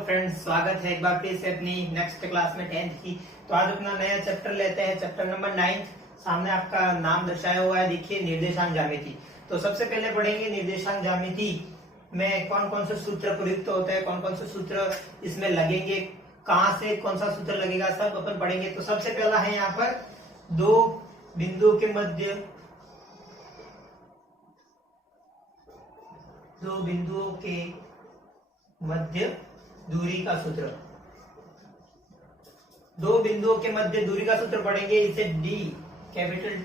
Friends, स्वागत है एक बार फिर से अपनी नेक्स्ट क्लास में 10th की। तो आज अपना नया चैप्टर लेते हैं, चैप्टर नंबर 9। सामने आपका नाम दर्शाया हुआ है, देखिए निर्देशांक ज्यामिति। तो सबसे पहले पढ़ेंगे निर्देशांक ज्यामिति में कौन कौन से सूत्र प्रयुक्त होते हैं, कौन कौन से सूत्र इसमें लगेंगे, कहाँ से कौन सा सूत्र लगेगा, सब अपन पढ़ेंगे। तो सबसे पहला है यहाँ पर दो बिंदुओं के मध्य दूरी का सूत्र। दो बिंदुओं के मध्य दूरी का सूत्र पढ़ेंगे। इसे डी कैपिटल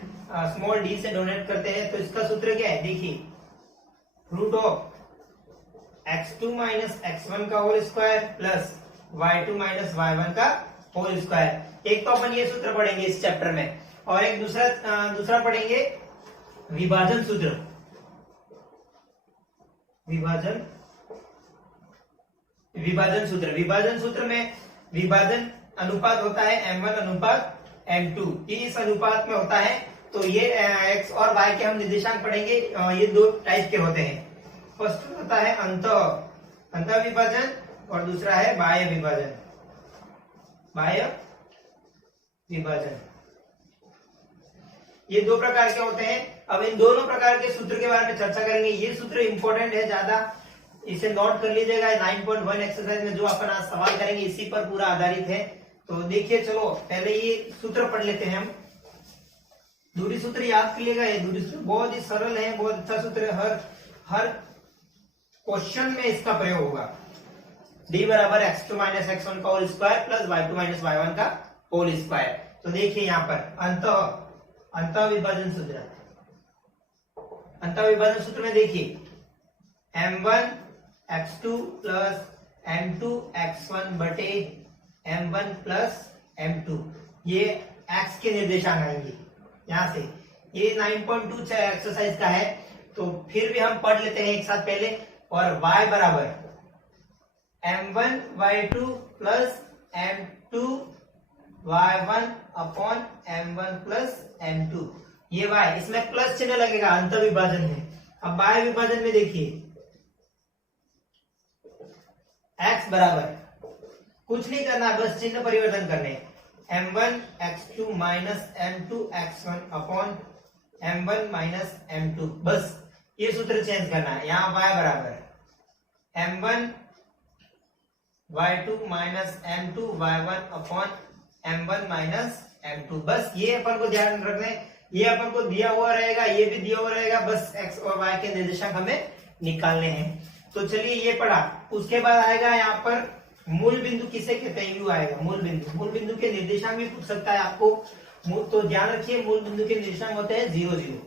स्मॉल डी से डोनेट करते हैं। तो इसका सूत्र क्या है, देखिए root of x2 minus x1 का whole square plus y2 minus y1 का होल स्क्वायर। एक तो अपन ये सूत्र पढ़ेंगे इस चैप्टर में, और एक दूसरा पढ़ेंगे विभाजन सूत्र। विभाजन सूत्र में विभाजन अनुपात होता है m1 अनुपात m2। इस अनुपात में होता है। तो ये x और y के हम निर्देशांक पढ़ेंगे। ये दो टाइप के होते हैं। फर्स्ट होता है अंत विभाजन और दूसरा है बाह्य विभाजन। ये दो प्रकार के होते हैं। अब इन दोनों प्रकार के सूत्र के बारे में चर्चा करेंगे। ये सूत्र इंपॉर्टेंट है, ज्यादा इसे नोट कर लीजिएगा। 9.1 एक्सरसाइज में जो अपन आज सवाल करेंगे इसी पर पूरा आधारित है। तो देखिए, चलो पहले ये सूत्र पढ़ लेते हैं हम। दूरी सूत्र याद कर लीजिएगा। ये दूरी सूत्र बहुत ही सरल है, बहुत अच्छा सूत्र है। हर क्वेश्चन में इसका प्रयोग होगा। d बराबर x2 माइनस x1 का whole square plus y2 minus y1 का होल स्क्वायर। तो देखिए यहाँ पर अंत विभाजन सूत्र में देखिए m1 x2 plus m2 x1 बटे m1 प्लस m2, ये x के निर्देशांक आएंगे यहां से। ये 9.2 एक्सरसाइज का है। तो फिर भी हम पढ़ लेते हैं एक साथ पहले। और y बराबर m1 y2 plus m2 y1 upon m1 plus m2। ये y, इसमें प्लस चिन्ह लगेगा, अंत विभाजन है। अब बाह्य विभाजन में देखिए x बराबर कुछ नहीं करना, बस चिन्ह परिवर्तन करने। m1 x2 minus m2 x1 upon m1 minus m2, बस ये सूत्र चेंज करना है। यहाँ y बराबर m1 y2 minus m2 y1 upon m1 minus m2, बस ये अपन को ध्यान रखना है। ये अपन को दिया हुआ रहेगा, ये भी दिया हुआ रहेगा, बस x और y के निर्देशांक हमें निकालने हैं। तो चलिए ये पढ़ा। उसके बाद आएगा यहाँ पर मूल बिंदु किसे कहते हैं, यू आएगा मूल बिंदु के निर्देशांक भी पूछ सकता है आपको। तो ध्यान रखिए, मूल बिंदु के निर्देशांक होते हैं 0 0।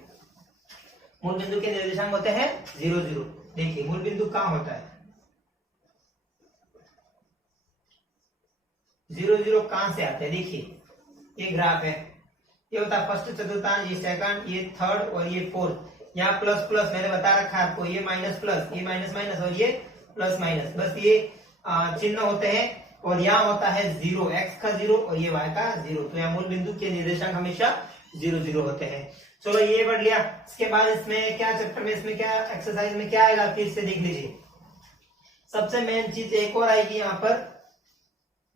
मूल बिंदु के निर्देशांक होते हैं 0 0। देखिए मूल बिंदु कहाँ होता है, 0 0 कहां से आते हैं। देखिए ये ग्राफ है, ये होता है फर्स्ट चतुर्थांश, ये सेकंड, ये थर्ड और ये फोर्थ। यहाँ प्लस प्लस मैंने बता रखा है आपको, ये माइनस प्लस, ये माइनस माइनस और ये प्लस माइनस, बस ये चिन्ह होते हैं। और यहाँ होता है 0, x का 0 और ये y का 0। तो यहाँ मूल बिंदु के निर्देशांक हमेशा 0 0 होते हैं। चलो ये पढ़ लिया। इसके बाद इसमें क्या चैप्टर में, इसमें क्या एक्सरसाइज में क्या आएगा, फिर से देख लीजिए। सबसे मेन चीज एक और आएगी यहाँ पर,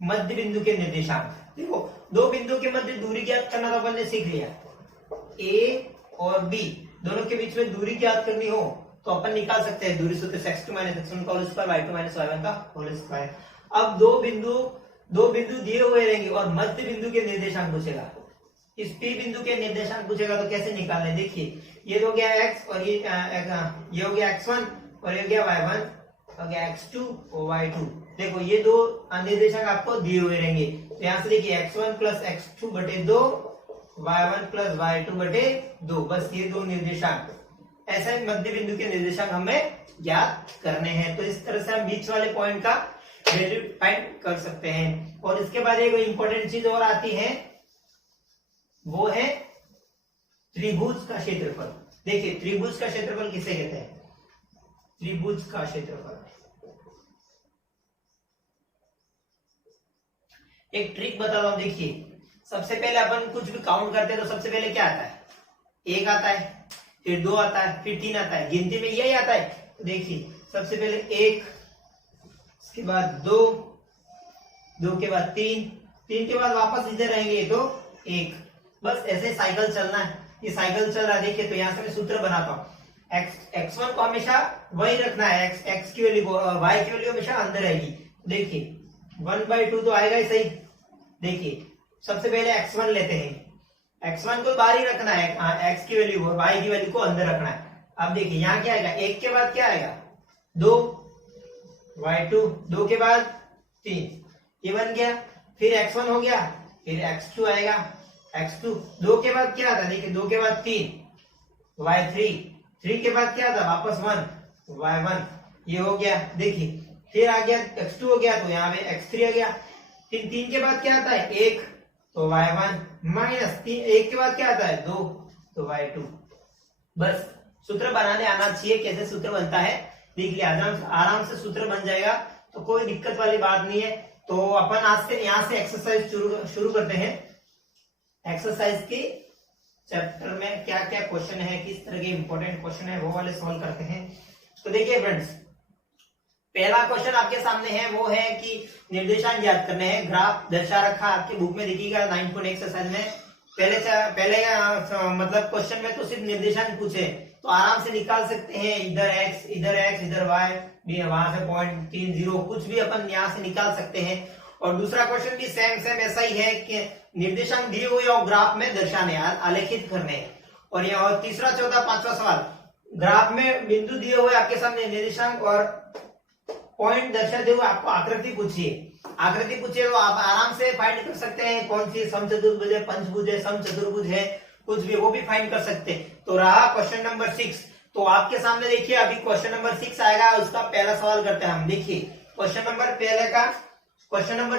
मध्य बिंदु के निर्देशांक। देखो दो बिंदु के मध्य दूरी ज्ञात करना तो अपन ने सीख लिया। a और b दोनों के बीच में दूरी ज्ञात करनी हो तो अपन निकाल सकते हैं दूरी सूत्र से x2 माइनस x1 का whole square y2 minus y1 का होल स्क्वायर। अब दो बिंदु दिए हुए रहेंगे और मध्य बिंदु के निर्देशांक पूछेगा। इस p बिंदु के निर्देशांक पूछेगा तो कैसे निकालने, देखिए ये हो गया x और ये हो गया x1 और ये हो गया y1, हो गया x2 और y2। देखो ये दो निर्देशांक आपको दिए हुए रहेंगे। तो यहां से देखिए x1 प्लस x2 बटे 2, y1 प्लस y2 बटे 2, बस ये दो निर्देशांक। ऐसे मध्य बिंदु के निर्देशांक हमें ज्ञात करने हैं। तो इस तरह से हम बीच वाले पॉइंट का वैल्यू फाइंड कर सकते हैं। और इसके बाद एक इंपॉर्टेंट चीज और आती है, वो है त्रिभुज का क्षेत्रफल। देखिए त्रिभुज का क्षेत्रफल किसे कहते हैं, त्रिभुज का क्षेत्रफल। एक ट्रिक बताता हूं, देखिए सबसे पहले अपन कुछ भी काउंट करते हैं तो सबसे पहले क्या आता है, 1 आता है, फिर 2 आता है, फिर 3 आता है। गिनती में यही आता है। देखिए सबसे पहले 1 उसके बाद 2, 2 के बाद 3, 3 के बाद वापस इधर रहेंगे तो 1। बस ऐसे साइकिल चलना है। ये साइकिल चल रहा है, देखिए। तो यहाँ से मैं सूत्र बनाता हूँ। x1 को हमेशा वही रखना है, x की वैल्यू को, y की वैल्यू हमेशा अंदर रहेगी। देखिए 1/2 तो आएगा ही सही। देखिए सबसे पहले x1 लेते हैं, x1 को बाहर ही रखना है, x की वैल्यू को, y की वैल्यू को अंदर रखना है। अब देखिए यहाँ क्या आएगा, 1 के बाद क्या आएगा 2, y2, 2 के बाद 3, ये बन गया। फिर x1 हो गया, फिर x2 आएगा, x2, 2 के बाद क्या आता है, देखिए 2 के बाद 3, y3, 3 के बाद क्या था वापस 1, y1, ये हो गया। देखिए फिर आ गया x2 हो गया, तो यहाँ पे x3 आ गया। फिर 3 के बाद क्या आता है 1, तो y1 माइनस 1 के बाद क्या आता है 2, तो y2। बस सूत्र बनाने आना चाहिए, कैसे सूत्र बनता है देख लिया, आराम से सूत्र बन जाएगा, तो कोई दिक्कत वाली बात नहीं है। तो अपन आज से यहाँ से एक्सरसाइज शुरू करते हैं। एक्सरसाइज के चैप्टर में क्या क्या क्वेश्चन है, किस तरह के इंपॉर्टेंट क्वेश्चन है, वो वाले सॉल्व करते हैं। तो देखिए फ्रेंड्स, पहला क्वेश्चन आपके सामने है, वो है कि निर्देशांक ज्ञात करने हैं। ग्राफ दर्शा रखा आपके बुक में देखिएगा 9 एक्सरसाइज में। पहले मतलब क्वेश्चन में तो सिर्फ निर्देशांक पूछे, तो आराम से निकाल सकते हैं। इधर x, इधर y, वहां से 0.30 कुछ भी अपन यहाँ से निकाल सकते हैं। और दूसरा क्वेश्चन भी सेम ऐसा ही है कि निर्देशांक दिए हुए और ग्राफ में दर्शाने, आलेखित करने। और यहाँ और तीसरा, चौथा, पांचवा सवाल, ग्राफ में बिंदु दिए हुए आपके सामने, निर्देशांक और पॉइंट दर्शाते हुए आपको आकृति पूछिए। आकृति पूछिए तो आप आराम से फाइंड कर सकते हैं कौन सी समचतुर्भुज है, पंचभुज है, समचतुर्भुज है, कुछ भी, वो भी फाइंड कर सकते हैं। तो रहा क्वेश्चन नंबर 6। तो आपके सामने देखिए अभी क्वेश्चन नंबर 6 आएगा, उसका पहला सवाल करते हैं हम। देखिए क्वेश्चन नंबर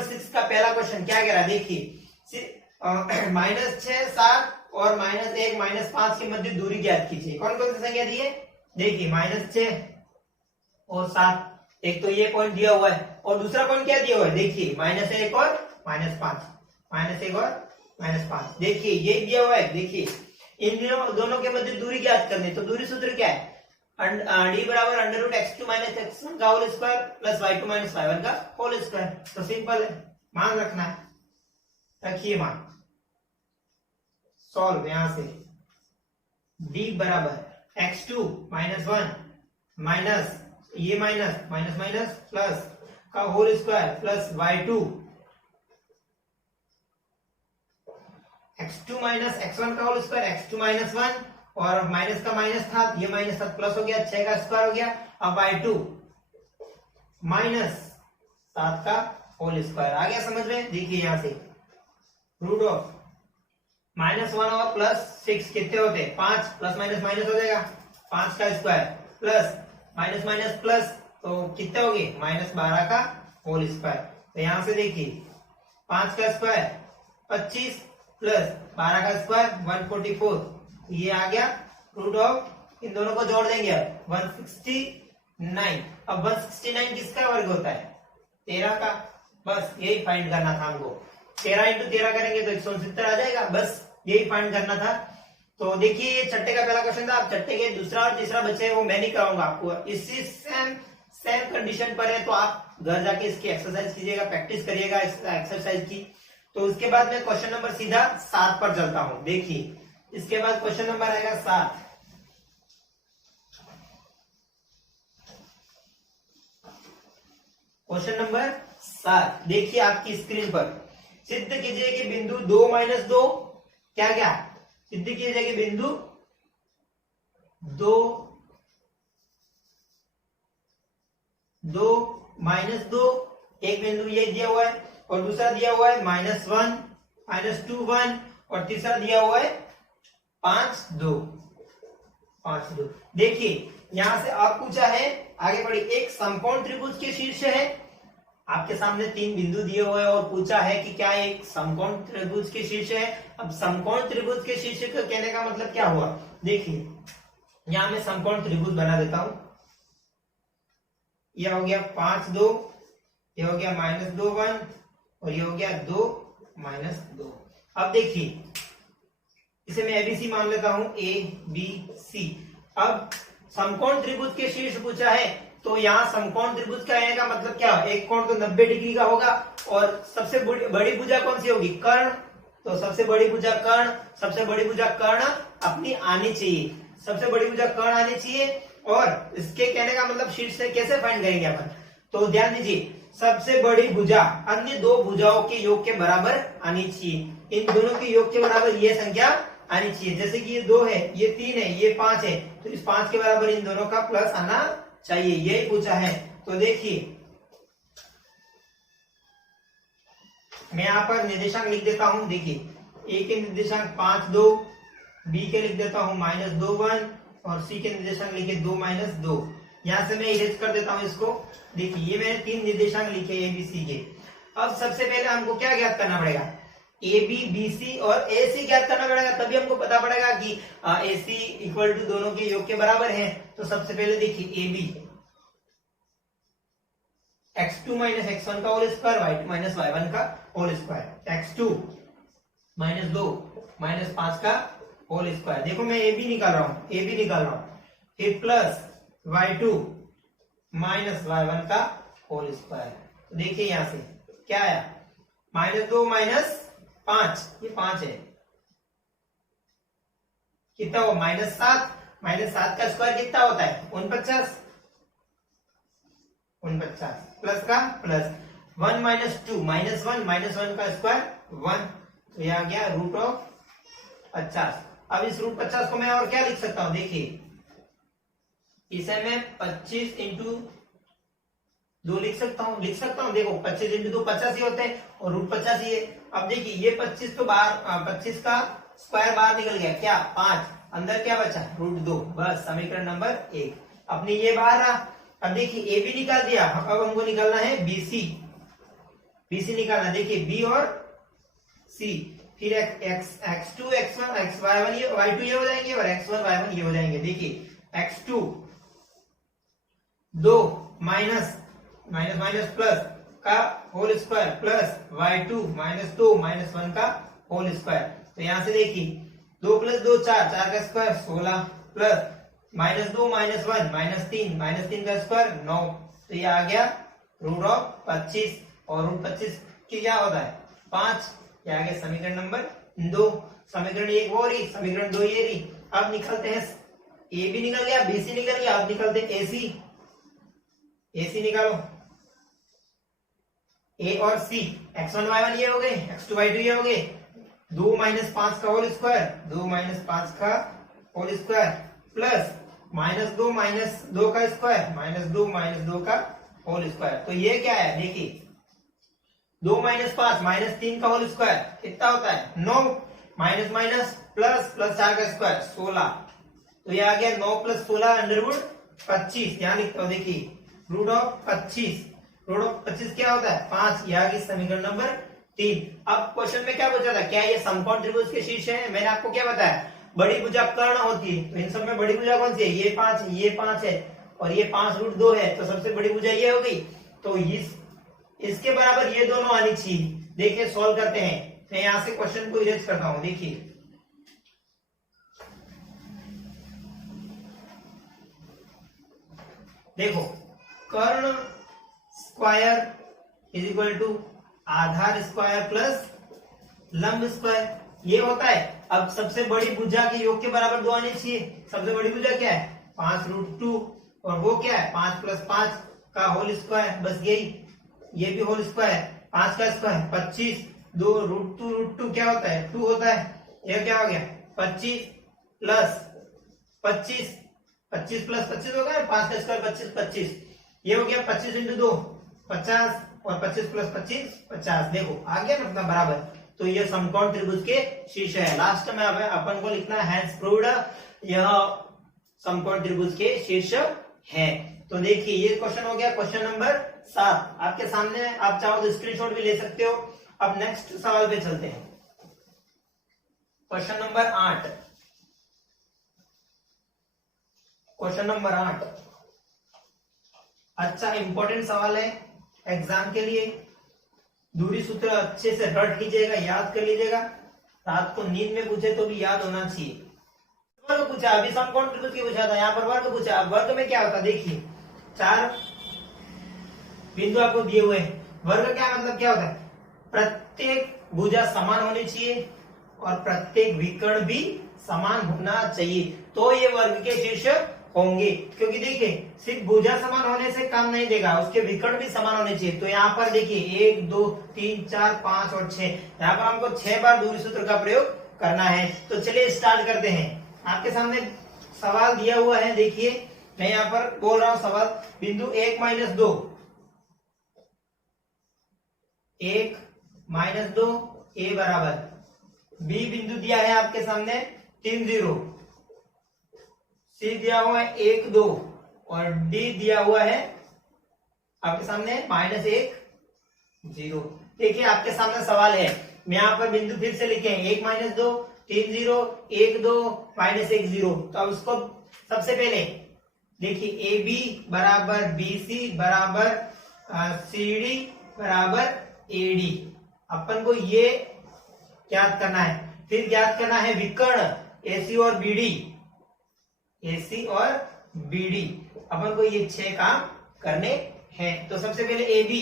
6 का पहला क्वेश्चन क्या कह रहा है, देखिए -6, 7 और -1, -5 के मध्य दूरी ज्ञात कीजिए। कौन कौन सी संख्या दी है, देखिए -6 और 7, एक तो ये पॉइंट दिया हुआ है, और दूसरा पॉइंट क्या दिया हुआ है, देखिए -1 और -5, -1 और -5, देखिए ये दिया हुआ है। देखिए इन दोनों के मध्य दूरी ज्ञात करनी, तो दूरी सूत्र क्या है, d बराबर √x2 - x1 का whole square plus y2 - y1 का होल स्क्वायर। तो सिंपल है, मान रखना है, रखिए मान, सॉल्व यहां से d बराबर x2 - 1 माइनस ये माइनस प्लस का whole square plus y2, x2 - x1 का होल स्क्वायर, x2 - 1 और माइनस का माइनस था, ये माइनस था, प्लस हो गया, 6 का स्क्वायर हो गया। अब y2 -7 का होल स्क्वायर आ गया, समझ में। देखिए यहां से √ -1 और +6 कितने होते हैं, 5, प्लस माइनस माइनस हो जाएगा, 5 का square plus minus minus plus, तो कितने हो गए, -12 का होल स्क्वायर। तो यहां से देखिए 5 का स्क्वायर 25 प्लस 12 का स्क्वायर 144, ये आ गया √ इन दोनों को जोड़ देंगे अब 169। अब 169 किसका वर्ग होता है, 13 का। बस यही फाइंड करना था हमको, 13 × 13 करेंगे तो 169 आ जाएगा, बस यही फाइंड करना था। तो देखिए ये छठे का पहला क्वेश्चन था। अब छठे के दूसरा और तीसरा बच्चे वो मैं नहीं कराऊंगा आपको, इसी सेम कंडीशन पर है, तो आप घर जाके इसकी एक्सरसाइज कीजिएगा, प्रैक्टिस करिएगा एक्सरसाइज की। तो उसके बाद मैं क्वेश्चन नंबर सीधा 7 पर चलता हूं। देखिए इसके बाद क्वेश्चन नंबर आएगा 7। क्वेश्चन नंबर 7 देखिए आपकी स्क्रीन पर, सिद्ध कीजिए कि बिंदु 2 - 2 क्या सिद्ध कीजिए कि बिंदु 2 -2, एक बिंदु ये दिया हुआ है और दूसरा दिया हुआ है -1, -2, 1 और तीसरा दिया हुआ है 5, 2। देखिए यहां से आप पूछा है, आगे बढ़ी, एक समकोण त्रिभुज के शीर्ष है। आपके सामने 3 बिंदु दिए हुए हैं और पूछा है कि क्या एक समकोण त्रिभुज के शीर्ष है। अब समकोण त्रिभुज के शीर्ष का कहने का मतलब क्या हुआ, देखिए यहां मैं समकोण त्रिभुज बना देता हूं। यह हो गया 5, 2, यह हो गया -2, 1 और यह हो गया 2, -2। अब देखिए इसे मैं ABC मान लेता हूं, A B C। अब समकोण त्रिभुज के शीर्ष पूछा है, तो यहाँ समकोण त्रिभुज का कहने का मतलब क्या, एक कोण तो 90 डिग्री का होगा और सबसे बड़ी भुजा कौन सी होगी, कर्ण। तो सबसे बड़ी भुजा कर्ण, सबसे बड़ी भुजा कर्ण अपनी आनी चाहिए, सबसे बड़ी भुजा कर्ण आनी चाहिए। और इसके कहने का मतलब शीर्ष से कैसे फाइंड करेंगे अपन, तो ध्यान दीजिए, सबसे बड़ी भुजा अन्य दो भुजाओं के योग के बराबर आनी चाहिए, इन दोनों के योग के बराबर ये संख्या आनी चाहिए। जैसे कि ये 2 है, ये 3 है, ये 5 है, तो इस 5 के बराबर इन दोनों का प्लस आना चाहिए, यही पूछा है। तो देखिए मैं यहाँ पर निर्देशांक लिख देता हूं, देखिए ए के निर्देशांक 5 2, बी के लिख देता हूं -2 1 और सी के निर्देशांक लिखे 2 -2। यहां से मैं इरेज कर देता हूं इसको। देखिए ये मैंने 3 निर्देशांक लिखे ए बी सी के। अब सबसे पहले हमको क्या ज्ञात करना पड़ेगा, ए बी बी सी और ए सी ज्ञात करना पड़ेगा, तभी हमको पता पड़ेगा कि ए सी इक्वल टू दोनों के योग के बराबर है। तो सबसे पहले देखिए ए बी x2 - x1 का होल स्क्वायर, y2 - y1 का होल स्क्वायर, x2 - 2 - 5 का होल स्क्वायर। देखो मैं ए बी निकाल रहा हूं, ए बी निकाल रहा हूं, फिर प्लस y2 - y1 का होल स्क्वायर। तो देखिए यहां से क्या आया, -2 - 5, ये 5 है, कितना हो -7, -7 का स्क्वायर कितना होता है 49, 49 प्लस का प्लस 1 - 2 -1 -1 का स्क्वायर 1, तो यह आ गया √50। अब इस √50 को मैं और क्या लिख सकता हूं, देखिए इसे मैं 25 × 2 लिख सकता हूं, देखो 25 × 2 50 ही होते हैं और √50 ही है। अब देखिए ये 25 तो बाहर, 25 का स्क्वायर बाहर निकल गया, क्या 5, अंदर क्या बचा √2, बस समीकरण नंबर 1 अपनी ये बाहर रहा। अब देखिए ए बी निकाल दिया, अब हमको निकालना है बीसी, बीसी निकालना, देखिए बी और सी, फिर x2 x1 y1 ये y2 ये हो जाएंगे और x1 y1 ये हो जाएंगे। देखिए x2 2 माइनस प्लस का होल स्क्वायर प्लस y2 -2 -1 का होल स्क्वायर। तो यहां से देखिए 2 + 2 4, 4 का स्क्वायर 16 प्लस -2 -1 -3 का स्क्वायर 9, तो ये आ गया √25 और √25 की क्या होता है 5, ये आ गया समीकरण नंबर 2। समीकरण 1 वो रही, समीकरण 2 ये रही। अब निकलते हैं, ए बी निकल गया, बी सी निकल गया, अब निकलते हैं ए सी, ए सी निकालो, ए और सी x1 y1 ये हो गए, x2 y2 ये हो गए, 2 - 5 का होल स्क्वायर, 2 - 5 का होल स्क्वायर प्लस -2 - 2 का स्क्वायर, -2 - 2 का होल स्क्वायर। तो ये क्या है, देखिए 2 - 5 -3 का होल स्क्वायर कितना होता है 9, माइनस माइनस प्लस 4 का स्क्वायर 16, तो ये आ गया 9 + 16 √25। यहाँ लिखता हूं, देखिए √25, √25 क्या होता है 5, ये आ गई समीकरण नंबर 3। अब क्वेश्चन में क्या पूछा था, क्या ये समकोण त्रिभुज के शीर्ष है, मैंने आपको क्या बताया, बड़ी भुजा कर्ण होती है, तो इन सब में बड़ी भुजा कौन सी है, ये 5 है, ये 5 है और ये 5√2 है, तो सबसे बड़ी भुजा ये हो गई। तो इसके बराबर ये दोनों आनी चाहिए। देखिए सॉल्व करते हैं, मैं यहां से क्वेश्चन को इरेज करता हूं। देखिए देखो कर्ण स्क्वायर इज इक्वल टू आधार स्क्वायर प्लस लंब स्क्वायर, ये होता है। अब सबसे बड़ी भुजा के योग के बराबर 2 आने चाहिए। सबसे बड़ी भुजा क्या है 5√2 और वो क्या है 5 + 5 का होल स्क्वायर, बस यही, ये भी होल स्क्वायर, 5 का स्क्वायर 25, 2 √2 क्या होता है 2 होता है, यह क्या हो गया 25 + 25, 25 + 25 होगा 5 का स्क्वायर 25, ये हो गया 25 × 2 50 और 25 + 25 50। देखो आ गया ना अपना बराबर, तो ये समकोण त्रिभुज के शीर्ष है। लास्ट में अपन को लिखना है हैंस प्रूव्ड, यह समकोण त्रिभुज के शीर्ष है। तो देखिए ये क्वेश्चन हो गया क्वेश्चन नंबर 7 आपके सामने, आप चाहो तो स्क्रीनशॉट भी ले सकते हो। अब नेक्स्ट सवाल पे चलते हैं, क्वेश्चन नंबर 8। क्वेश्चन नंबर 8 अच्छा इंपॉर्टेंट सवाल है एग्जाम के लिए। दूरी सूत्र अच्छे से रट लीजिएगा, याद कर लीजिएगा, रात को नींद में पूछे तो भी याद होना चाहिए। वर्ग पूछा, अभी समकोण त्रिभुज की पूछा था, यहाँ पर वर्ग पूछा। अब वर्ग में क्या होता है, देखिए 4 बिंदु आपको दिए हुए हैं। वर्ग क्या मतलब क्या होता है? प्रत्येक भुजा समान होनी चाहिए और प्रत्येक विकर्ण भी समान होना चाहिए, तो ये वर्ग के शीर्ष होंगे। क्योंकि देखिए सिर्फ भुजा समान होने से काम नहीं देगा, उसके विकर्ण भी समान होने चाहिए। तो यहाँ पर देखिए 1 2 3 4 5 और 6, यहाँ पर हमको 6 बार दूरी सूत्र का प्रयोग करना है। तो चलिए स्टार्ट करते हैं। आपके सामने सवाल दिया हुआ है, देखिए मैं यहाँ पर बोल रहा हूं सवाल। बिंदु 1 - 2, 1 - 2 a बराबर बी बिंदु दिया है आपके सामने 3 0, सी दिया हुआ है 1 2 और डी दिया हुआ है आपके सामने -1 0। देखिए आपके सामने सवाल है, मैं यहाँ पर बिंदु फिर से लिखे हैं 1 - 2 3 0 1 2 -1 0। तो अब उसको सबसे पहले देखिए ए बी बराबर बी सी बराबर सी डी बराबर ए डी, अपन को ये ज्ञात करना है। फिर ज्ञात करना है विकर्ण एसी और बीडी, एसी और बीडी। अपन को ये 6 काम करने हैं। तो सबसे पहले ए बी,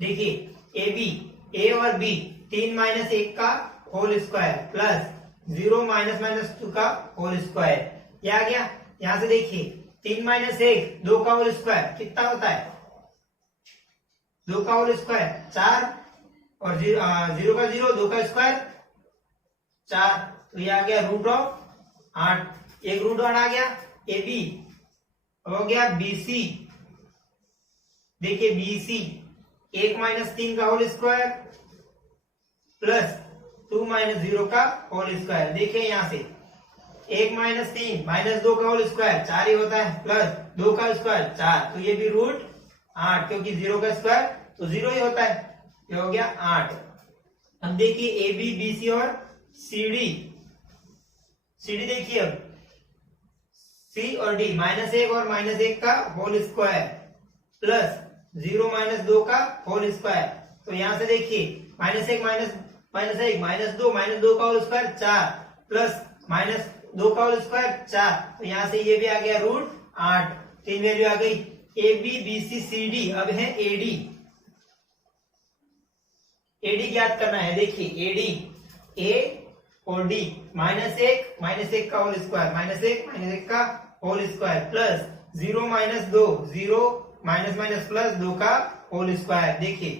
देखिए ए बी, ए और बी 3 - 1 का होल स्क्वायर प्लस 0 - 2 का होल स्क्वायर, ये आ गया। यहां से देखिए 3 - 1 2 का होल स्क्वायर कितना होता है? 2 का होल स्क्वायर 4 और 0 का 0 2 का स्क्वायर 4, तो ये आ गया √8। एक √8 आ गया। ए बी हो गया बीसी, देखिए बीसी 1 - 3 का होल स्क्वायर प्लस 2 - 0 का होल स्क्वायर। देखिए यहां से 1 - 3 -2 का होल स्क्वायर 4 ही होता है, प्लस 2 का स्क्वायर 4, तो ये भी √8, क्योंकि 0 का स्क्वायर तो 0 ही होता है। ये हो गया 8। अब देखिए ए बी बी सी और सी डी, सीडी देखिए अब सी और डी -1 और -1 का होल स्क्वायर प्लस 0 - 2 का होल स्क्वायर। तो यहां से देखिए -1 -1 -2 -2 का होल स्क्वायर 4 प्लस -2 का होल स्क्वायर 4, तो यहां से ये भी आ गया √8। 3 वैल्यू आ गई। A B B C C D, अब है एडी, एडी ज्ञात करना है। देखिए एडी ए और डी -1 का होल स्क्वायर -1 का होल स्क्वायर प्लस 0 - 2 0 प्लस 2 का होल स्क्वायर। देखिए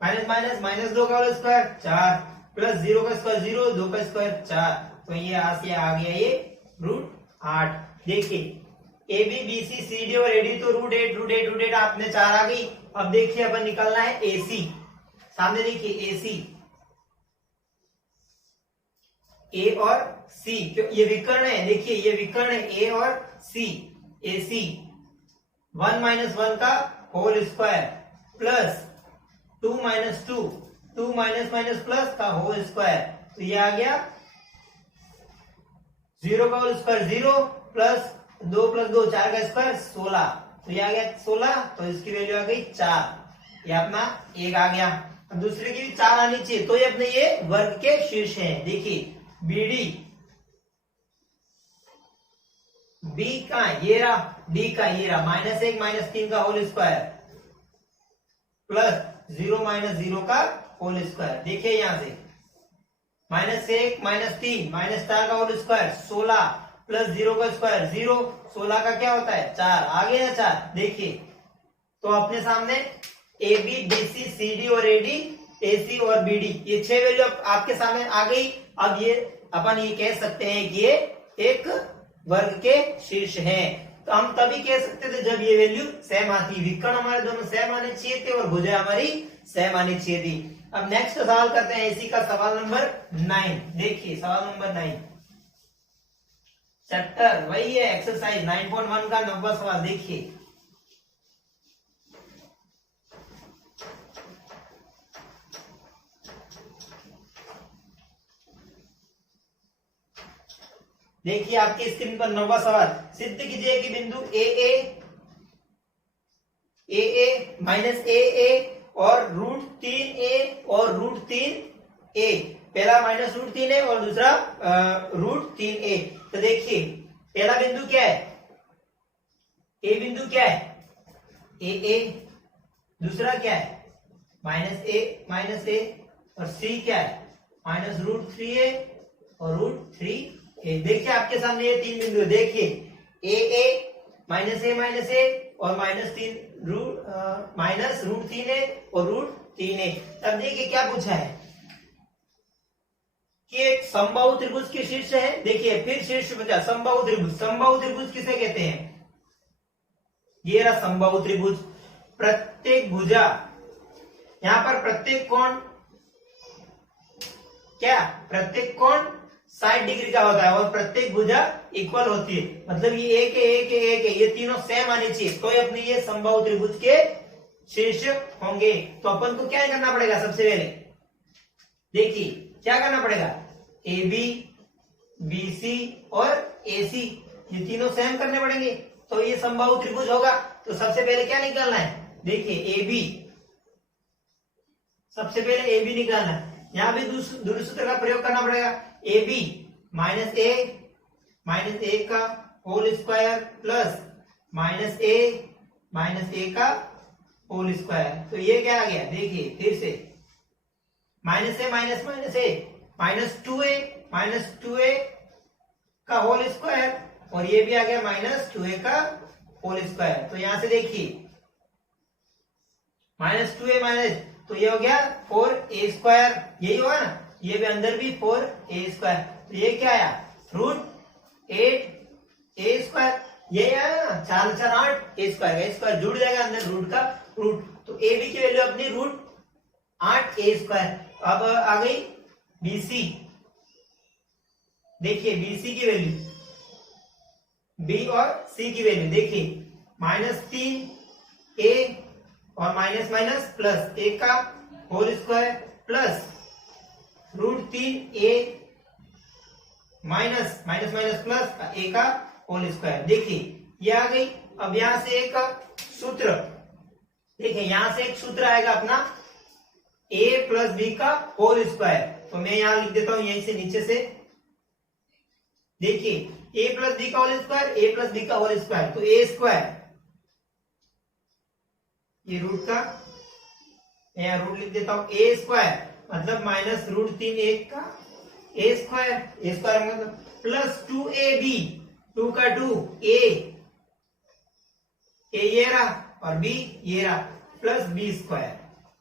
-2 का होल स्क्वायर 4 प्लस 0 का स्क्वायर 0 2 का स्क्वायर 4, तो ये आ गया ये √8। देखिए A B B C C D और एडी तो √8 आपने 4 आ गई। अब देखिए अपन निकालना है एसी। सामने देखिए एसी, ए और सी, क्यों ये विकर्ण है, देखिए ये विकर्ण है ए और सी। एसी 1 - 1 का होल स्क्वायर प्लस 2 - 2 प्लस का होल स्क्वायर, तो ये आ गया 0 का होल स्क्वायर 0 प्लस 2 + 2 4 का स्क्वायर 16, तो ये आ गया 16, तो इसकी वैल्यू आ गई 4। ये अपना 1 आ गया। अब दूसरे की भी 4 आनी चाहिए, तो ये अपने ये वर्ग के शीर्ष हैं। देखिए बीडी, बी का ये रहा, डी का ये रहा -1 - 3 का होल स्क्वायर प्लस 0 - 0 का होल स्क्वायर। देखिए यहां से -1 - 3 -4 का होल स्क्वायर 16 प्लस 0 का स्क्वायर 0, 16 का क्या होता है 4, आ गया 4। देखिए तो अपने सामने A B B C C D और ए डी, ए सी और बी डी, ये 6 वैल्यू आपके सामने आ गई। अब ये अपन ये कह सकते हैं कि ये एक वर्ग के शीर्ष है। तो हम तभी कह सकते थे जब ये वैल्यू सेम आती, विकर्ण हमारे दोनों सेम आने चाहिए थे और भुजा हमारी सेम आनी चाहिए थी। अब नेक्स्ट सवाल करते हैं इसी का सवाल नंबर 9। देखिए सवाल नंबर 9 चैप्टर वही है एक्सरसाइज 9.1 का 90वां सवाल। देखिए देखिए आपकी स्क्रीन पर 9वां सवाल। सिद्ध कीजिए कि बिंदु ए माइनस ए और √3a और √3a पहला -√3 है और दूसरा √3a। तो देखिए पहला बिंदु क्या है, ए बिंदु क्या है, ए, दूसरा क्या है -a और सी क्या है -√3a और √3a। देखिए आपके सामने ये तीन बिंदु है, देखिए a -a और -√3a और √3a। अब देखिए क्या पूछा है कि एक समबाहु त्रिभुज के शीर्ष है। देखिए फिर शीर्ष बचा समबाहु त्रिभुज। समबाहु त्रिभुज किसे कहते हैं, ये रहा समबाहु त्रिभुज। प्रत्येक भुजा, यहां पर प्रत्येक कोण क्या, प्रत्येक कोण 60 डिग्री का होता है और प्रत्येक भुजा इक्वल होती है। मतलब ये एक है, ये तीनों सेम आनी चाहिए तो अपने ये समबाहु त्रिभुज के शीर्ष होंगे। तो अपन को क्या करना पड़ेगा, सबसे पहले देखिए क्या करना पड़ेगा, ए बी, बी सी और ए सी ये तीनों सेम करने पड़ेंगे तो ये समबाहु त्रिभुज होगा। तो सबसे पहले क्या निकालना है, देखिए ए बी, सबसे पहले ए बी निकालना है। यहां भी दूसरे सूत्र का प्रयोग करना पड़ेगा, ए बी -a का होल स्क्वायर प्लस -a का होल स्क्वायर। तो ये क्या आ गया, देखिए फिर से -2a का होल स्क्वायर और ये भी आ गया -2a का होल स्क्वायर। तो यहां से देखिए -2a तो ये हो गया 4a², यही हुआ ना, ये भी अंदर भी 4a²। तो ये क्या आया √8a², ये आया ना 4 4 8 a² जुड़ जाएगा अंदर रूट का रूट। तो ए बी की वैल्यू अपनी √8a²। अब आ गई BC, देखिए BC की वैल्यू, B और C की वैल्यू देखिए -3a और माइनस प्लस a का whole square plus √3a minus plus a का होल स्क्वायर। देखिए ये आ गई। अब यहां से एक सूत्र, देखिए यहां से एक सूत्र आएगा अपना a प्लस b का होल स्क्वायर। तो मैं यहां लिख देता हूं यहीं से नीचे से, देखिए a प्लस b का whole square, a plus b का होल स्क्वायर। तो a², ये रूट का यहाँ रूट लिख देता हूं, a² मतलब -√3a का a² मतलब प्लस 2ab, 2 का 2 a ये रहा और b ये रहा प्लस b²।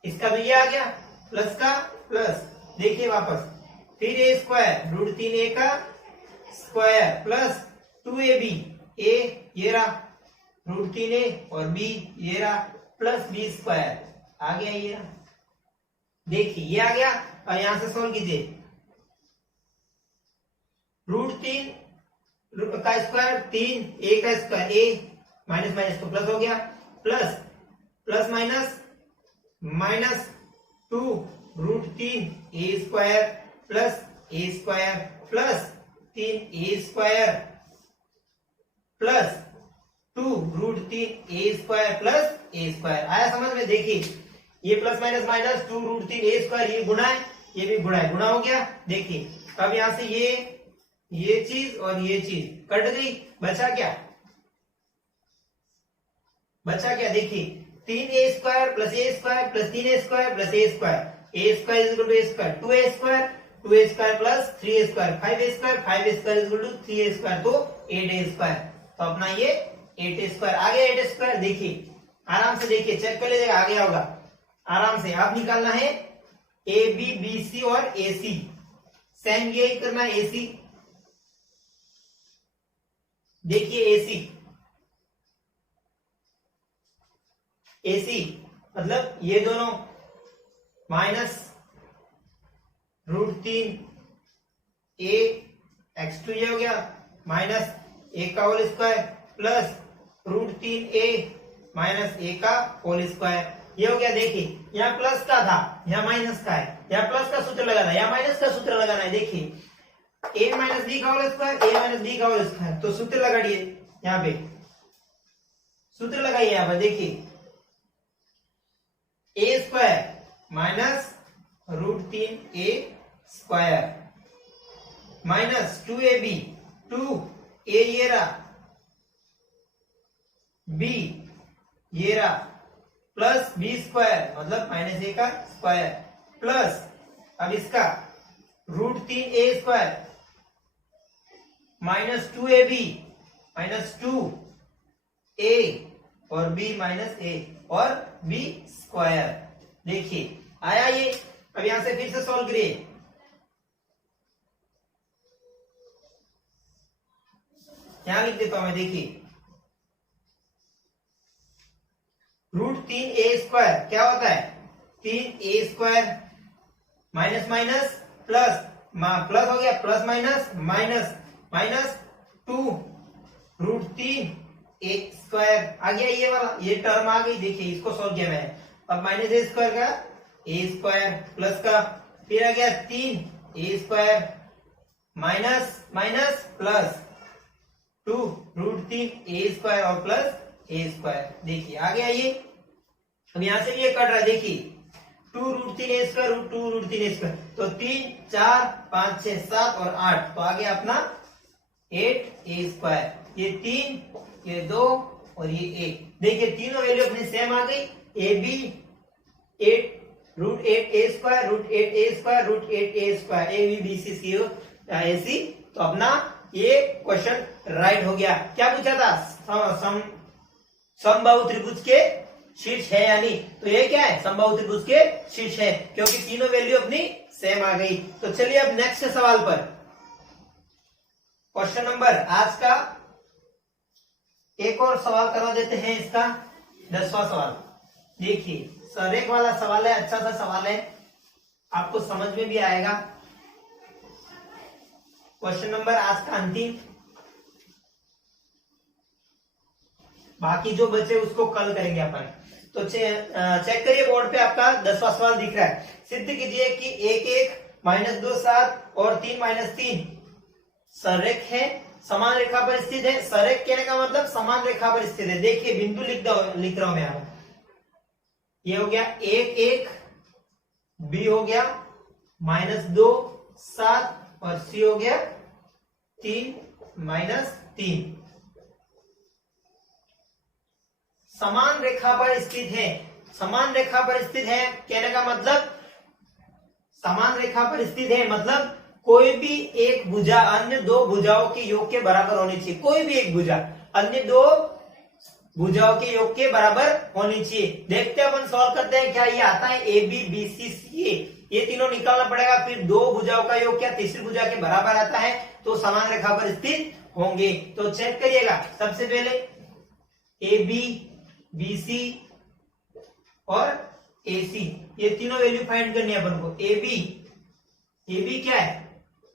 इसका तो ये आ गया प्लस का प्लस, देखिए वापस फिर a² √3a का स्क्वायर प्लस 2ab, a ये रहा √3a और b ये रहा प्लस b²। आ गया ये रहा, देखिए ये आ गया। और यहां से सोल्व कीजिए, √3 का स्क्वायर 3, a का स्क्वायर a माइनस तो प्लस हो गया plus minus 2 √3a² plus a² plus 3a² plus 2 √3a² plus a²। आया समझ में, देखिए ये प्लस माइनस 2 √3a² ये गुणा है, ये भी गुणा है, गुणा हो गया। देखिए अब यहां से ये चीज और ये चीज कट गई, बचा क्या, देखिए 3a² plus a² plus 3a² plus a², a² plus 3a² 5a² 3a², तो 8a²। तो अपना ये 8a² आ गया। 8a², देखिए आराम से देखिए चेक कर लीजिएगा, आ गया होगा आराम से। आप निकालना है ए बी, बी सी और ए सी, सेम यही करना है ए सी। देखिए ए सी मतलब ये दोनों -√3a x2 ये हो गया माइनस a का whole square plus √3a minus a का होल स्क्वायर, ये हो गया। देखिए यहाँ प्लस का था, यहाँ माइनस का है, यहाँ प्लस का सूत्र लगाना है, यहाँ माइनस का सूत्र लगाना है। देखिए a माइनस b का whole square, a minus b का होल स्क्वायर, तो सूत्र लगाइए, यहाँ पे सूत्र लगाइए। यहाँ पर देखिए a² minus √3a² square minus 2ab 2a ये रहा b ये रहा प्लस b स्क्वायर मतलब माइनस a का स्क्वायर प्लस अब इसका √3a square minus 2ab minus 2a और b माइनस a और b स्क्वायर। देखिए आया ये। अब यहां से फिर से सॉल्व करिए। यहां लिख देता हूं मैं। देखिए √3a स्क्वायर क्या होता है 3a square minus minus plus plus हो गया plus minus minus minus 2 √3a square आ गया ये वाला ये टर्म आ गई। देखिए इसको सॉल्व किया मैंने। अब माइनस a स्क्वायर का a स्क्वायर प्लस का फिर आ गया 3a square minus minus plus 2 √3a square और प्लस a स्क्वायर। देखिए आ गया ये। अब यहां से भी ये कट रहा है। देखिए 2 √3a स्क्वायर 2 √3a स्क्वायर तो 3 4 5 6 7 और 8 तो आ गया अपना 8a स्क्वायर। ये 3 ये 2 और ये 1। देखिए तीनों वैल्यू अपनी सेम आ गई। A B 8 √8a square √8a square √8a square A B B C C A C. तो अपना ये क्वेश्चन राइट हो गया। क्या पूछा था समबाहु त्रिभुज के शीर्ष है या नहीं। तो ये क्या है समबाहु त्रिभुज के शीर्ष है क्योंकि तीनों वैल्यू अपनी सेम आ गई। तो चलिए अब नेक्स्ट सवाल पर। क्वेश्चन नंबर आज का एक और सवाल करवा देते हैं। इसका 10वां सवाल। देखिए संरेख वाला सवाल है। अच्छा सा सवाल है आपको समझ में भी आएगा। क्वेश्चन नंबर आज का अंतिम। बाकी जो बचे उसको कल करेंगे अपन। तो चेक करिए बोर्ड पे आपका 10वां सवाल दिख रहा है। सिद्ध कीजिए कि 1 1 माइनस 2 7 और 3 माइनस 3 संरेख है समान रेखा पर स्थित है। संरेख कहने का मतलब समान रेखा पर स्थित है। देखिए बिंदु लिख रहा हूं मैं यहां। ये हो गया 1 1 बी हो गया -2 7 और सी हो गया 3 -3 समान रेखा पर स्थित है। समान रेखा पर स्थित है कहने का मतलब समान रेखा पर स्थित है मतलब कोई भी एक भुजा अन्य दो भुजाओं के योग के बराबर होनी चाहिए। कोई भी एक भुजा अन्य दो भुजाओं के योग के बराबर होनी चाहिए। देखते हैं अपन सॉल्व करते हैं। क्या ये आता है ए बी बी सी सी ए ये तीनों निकालना पड़ेगा। फिर दो भुजाओं का योग क्या तीसरी भुजा के बराबर आता है तो समान रेखा पर स्थित होंगे। तो चेक करिएगा। सबसे पहले ए बी बी सी और ए सी ये तीनों वैल्यू फाइंड करनी है अपन को। ए बी क्या है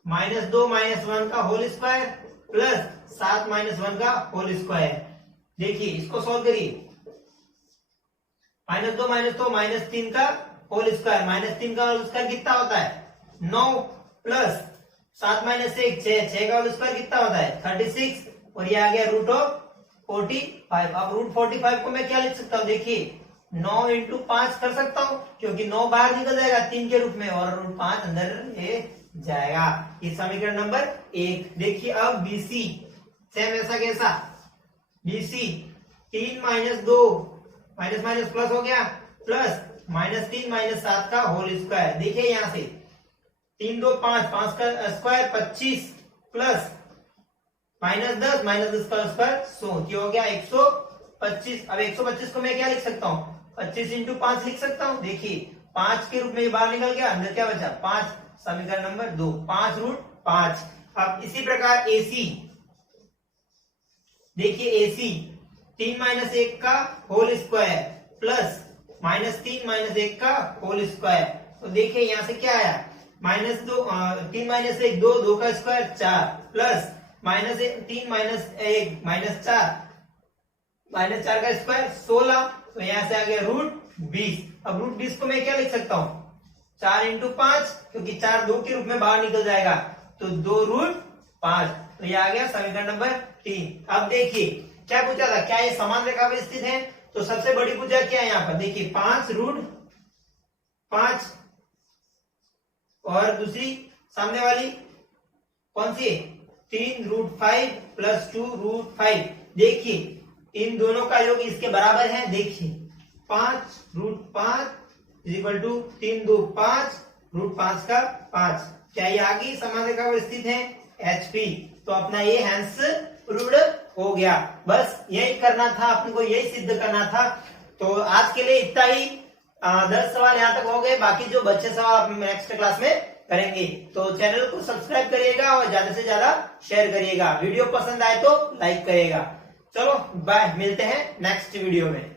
-2 -1 का होल स्क्वायर प्लस 7 -1 का होल स्क्वायर। देखिए इसको सॉल्व करिए। -2 -3 का होल स्क्वायर -3 का होल स्क्वायर कितना होता है 9 प्लस 7 -1 6 का होल स्क्वायर कितना होता है 36 और ये आ गया √45। अब √45 को मैं क्या लिख सकता हूँ। देखिए 9 × 5 कर सकता हूँ क्योंकि 9 बाहर निकल जाएगा 3 के रूप में और √5 अंदर ये जाएगा। ये समीकरण नंबर 1। देखिए अब बीसी सेम ऐसा कैसा बीसी 3 -2 माइनस माइनस प्लस हो गया प्लस -3 -7 का होल स्क्वायर। देखिए यहां से 3 2 5 5 का स्क्वायर 25 प्लस -10 -10 का स्क्वायर 100 ये हो गया 125। अब 125 को मैं क्या लिख सकता हूँ 25 × 5 लिख सकता हूँ। देखिए 5 के रूप में ये बाहर निकल गया अंदर क्या बचा 5 समीकरण नंबर 2 5√5। अब इसी प्रकार AC देखिए AC 3 -1 का होल स्क्वायर प्लस -3 -1 का होल स्क्वायर। तो देखिए यहां से क्या आया -2 3 -1 2 2 का स्क्वायर 4 प्लस -3 -1 -4 का स्क्वायर 16। तो यहां से आ गया √20। अब √20 को मैं क्या लिख सकता हूं 4 × 5 क्योंकि 4 2 के रूप में बाहर निकल जाएगा तो 2√5। तो ये आ गया समीकरण नंबर 3। अब देखिए क्या पूछा था क्या ये समान रेखा पर स्थित है। तो सबसे बड़ी भुजा क्या है यहाँ पर देखिए 5√5 और दूसरी सामने वाली कौन सी है 3√5 प्लस 2√5। देखिए इन दोनों का योग इसके बराबर है। देखिए 5√5 इक्वल टू 3 2 5 √5 का 5। क्या ये आगे समान रेखा पर स्थित है HP। तो अपना ये हैंस प्रूव्ड हो गया। बस यही करना था, अपने को यही सिद्ध करना था। तो आज के लिए इतना ही। 10 सवाल यहाँ तक हो गए, बाकी जो बच्चे सवाल आप नेक्स्ट क्लास में करेंगे। तो चैनल को सब्सक्राइब करिएगा और ज्यादा से ज्यादा शेयर करिएगा। वीडियो पसंद आए तो लाइक करिएगा। चलो बाय, मिलते हैं नेक्स्ट वीडियो में।